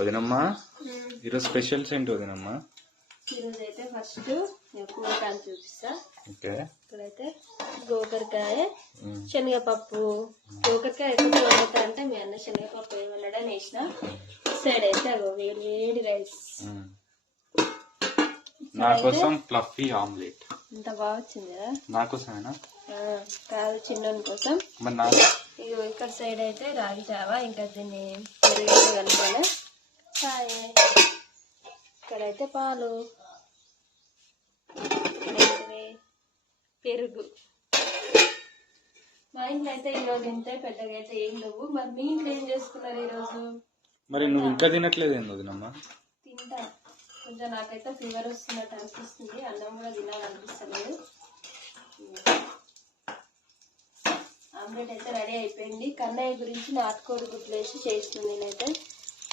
వదినమ్మా ఈరోజు స్పెషల్స్ ఏంటి వదినమ్మా? ఈరోజు అయితే ఫస్ట్ కూరకాయలు చూపిస్తా. ఓకే. ఇక్కడైతే గోకరకాయ, శనగపప్పు. గోకరకాయ ఎక్కువ అవుతారంటే మీ అన్న శనగపప్పు ఏమన్నాడని వేసిన. సైడ్ అయితే అగో వేడి వేడి రైస్. నా కోసం ఫ్లఫీ ఆమ్లెట్. ఇంత బాగా వచ్చింది కదా? నా కోసమేనా? కాదు, చిన్నోని కోసం. ఇగో ఇక్కడ సైడ్ అయితే రాగి జావా, ఇంకా దీన్ని పెరుగు కలుపుకోవాలి. ఇక్కడైతే పాలు, పెరుగు. మా ఇంట్లో అయితే ఈరోజు ఇంతే, పెద్దగా అయితే ఏం లేవు. మరి మీ ఇంట్లో ఏం చేసుకున్నారు ఈరోజు? మరి నువ్వు ఇంకా తినట్లేదు ఏంది వదినమ్మా? తింటా, కొంచెం నాకైతే ఫీవర్ వస్తున్నట్టు అనిపిస్తుంది. అన్నం కూడా తినాలనిపిస్తలేదు. ఆమ్లెట్ అయితే రెడీ అయిపోయింది. కన్నయ్య గురించి నాటుకోడి గుడ్లు వేసి చేస్తుంది నేనైతే.